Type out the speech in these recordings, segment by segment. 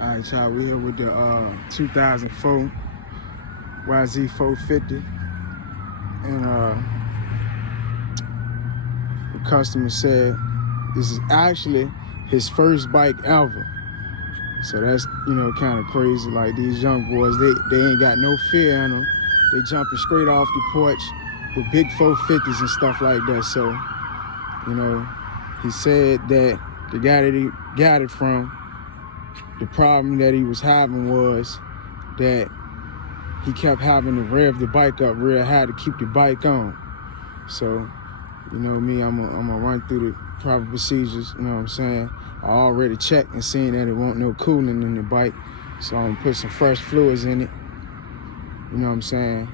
Alright, y'all, we're here with the 2004 Yz450, and the customer said this is actually his first bike ever. So that's, you know, kind of crazy. Like, these young boys, they ain't got no fear in them. They jumping straight off the porch with big 450s and stuff like that. So, you know, he said that the guy that he got it from, the problem that he was having was that he kept having to rev the bike up real high to keep the bike on. So, you know me, I'm gonna run through the proper procedures, you know what I'm saying? I already checked and seen that it won't no cooling in the bike. So I'm gonna put some fresh fluids in it, you know what I'm saying?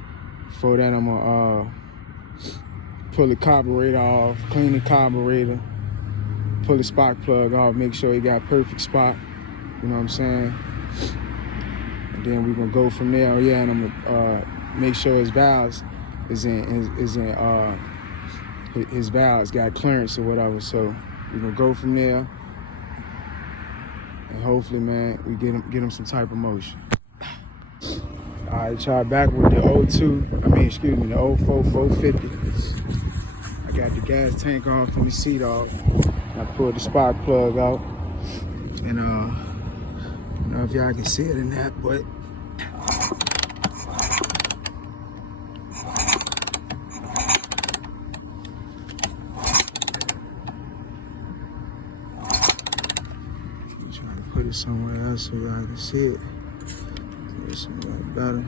Before that, I'm gonna pull the carburetor off, clean the carburetor, pull the spark plug off, make sure it got perfect spot. You know what I'm saying? And then we're gonna go from there. Oh yeah, and I'm gonna make sure his valves his valves got clearance or whatever. So we're gonna go from there, and hopefully, man, we get him some type of motion. All right, y'all, back with the the 04 450. I got the gas tank off and the seat off. I pulled the spark plug out, and I don't know if y'all can see it in that, but I'm trying to put it somewhere else so y'all can see it. So it's somewhere better.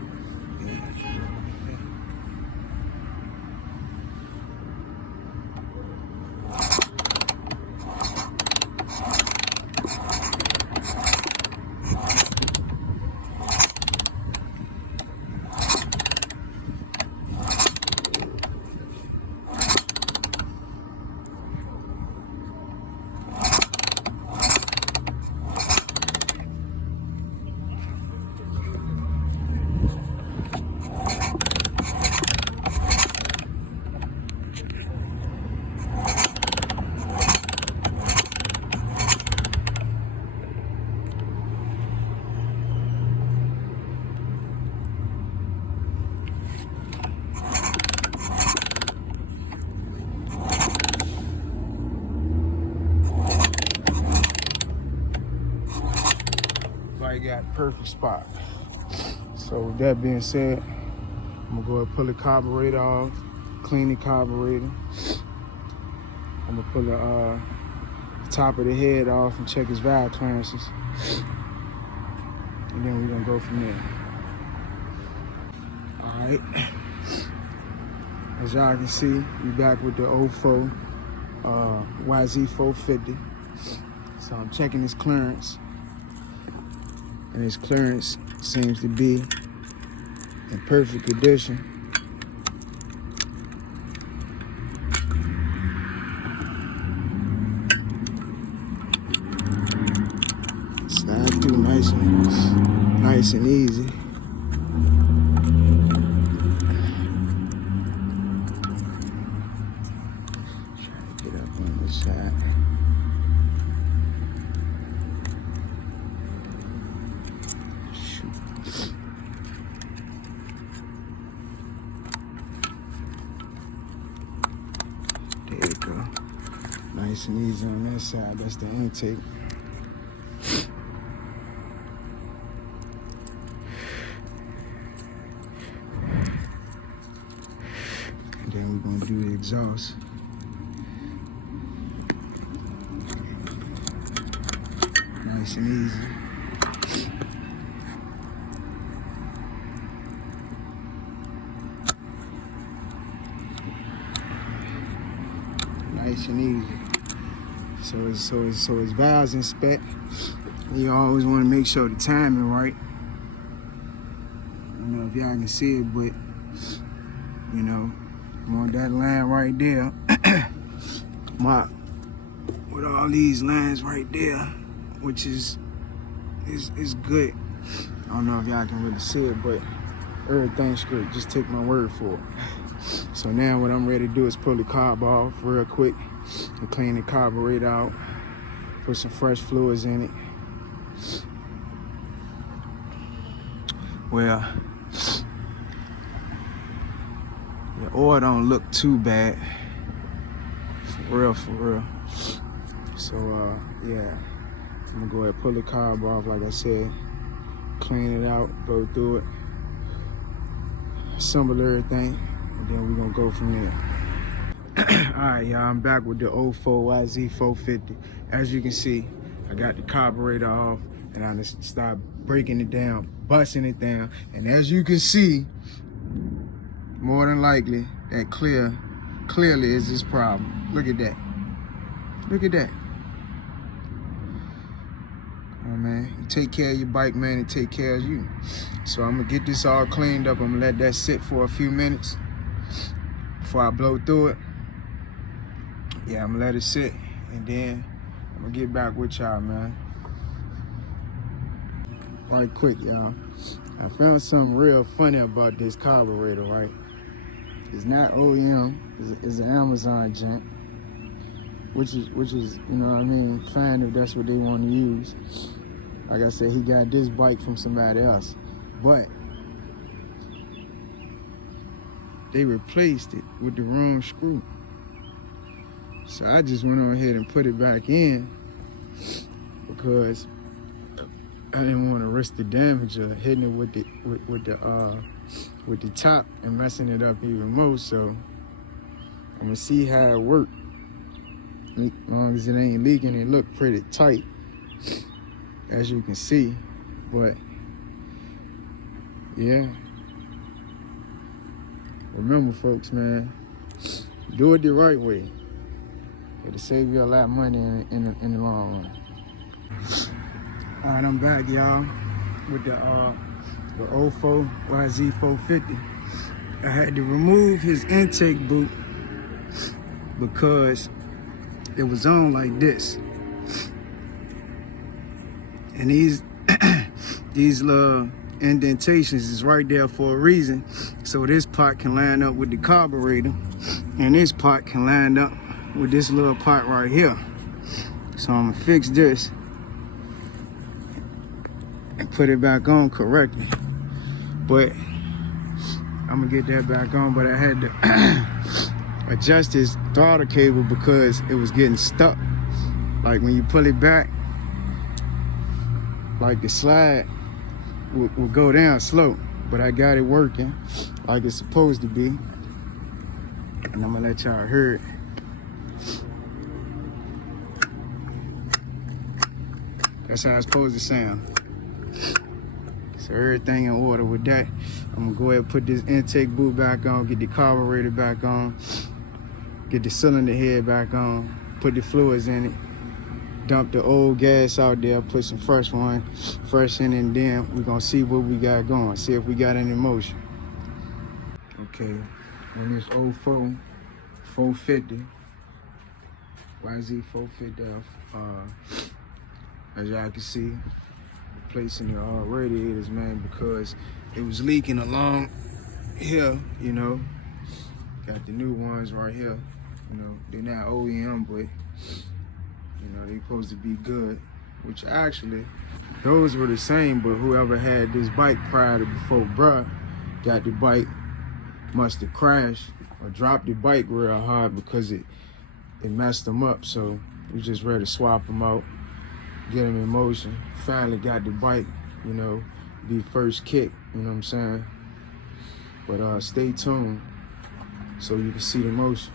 Bike got perfect spot. So with that being said, I'm gonna go ahead and pull the carburetor off, clean the carburetor. I'm gonna pull the top of the head off and check his valve clearances. And then we're gonna go from there. All right. As y'all can see, we back with the 04 Yz450. So I'm checking his clearance. And his clearance seems to be in perfect condition. Slide through nice and easy. Try to get up on this side. There you go. Nice and easy on that side. That's the intake. And then we're gonna do the exhaust. Nice and easy. Nice and easy. So his valves inspect. You always want to make sure the timing right. I don't know if y'all can see it, but you know, I want that line right there. With all these lines right there, which is good. I don't know if y'all can really see it, but everything's good. Just take my word for it. So now what I'm ready to do is pull the carb off real quick and clean the carburetor out, put some fresh fluids in it, Well, the oil don't look too bad. For real. So, yeah. I'm gonna go ahead and pull the carb off, like I said. Clean it out, go through it. Assemble everything, and then we're gonna go from there. Alright, y'all, I'm back with the Yz4 Yz450. As you can see, I got the carburetor off, and I just start breaking it down, busting it down. And as you can see, more than likely, that clearly is this problem. Look at that. Look at that. Come on, man. You take care of your bike, man, and take care of you. So I'm gonna get this all cleaned up. I'm gonna let that sit for a few minutes before I blow through it. Yeah, I'm gonna let it sit, and then I'm gonna get back with y'all, man. Right quick, y'all. I found something real funny about this carburetor, right? It's not OEM, it's an Amazon junk, which is, you know what I mean, fine if that's what they want to use. Like I said, he got this bike from somebody else, but they replaced it with the wrong screw. So I just went on ahead and put it back in because I didn't want to risk the damage of hitting it with the top and messing it up even more. So I'm gonna see how it works. As long as it ain't leaking, it look pretty tight, as you can see. But yeah, remember, folks, man, do it the right way. It'll save you a lot of money in the long run. All right, I'm back, y'all, with the Yz4 Yz450. I had to remove his intake boot because it was on like this. And these little indentations is right there for a reason. So this part can line up with the carburetor, and this part can line up with this little part right here. So I'm gonna fix this and put it back on correctly. But I'm gonna get that back on, but I had to adjust this throttle cable because it was getting stuck. Like when you pull it back, like the slide will go down slow, but I got it working like it's supposed to be. And I'm gonna let y'all hear it. That's how it's supposed to sound. So everything in order with that. I'm gonna go ahead and put this intake boot back on, get the carburetor back on, get the cylinder head back on, put the fluids in it, dump the old gas out there, put some fresh in, and then we're gonna see what we got going, see if we got any motion. Okay, on this Yz4 450, Yz450f, as y'all can see, replacing the radiators, man, because it was leaking along here, you know. Got the new ones right here, you know, they're not OEM, but you know, they're supposed to be good, which actually, those were the same, but whoever had this bike prior to before bruh got the bike, must have crashed or dropped the bike real hard because it messed them up. So we just ready to swap them out, get them in motion. Finally got the bike, you know, be first kick, you know what I'm saying? But stay tuned so you can see the motion.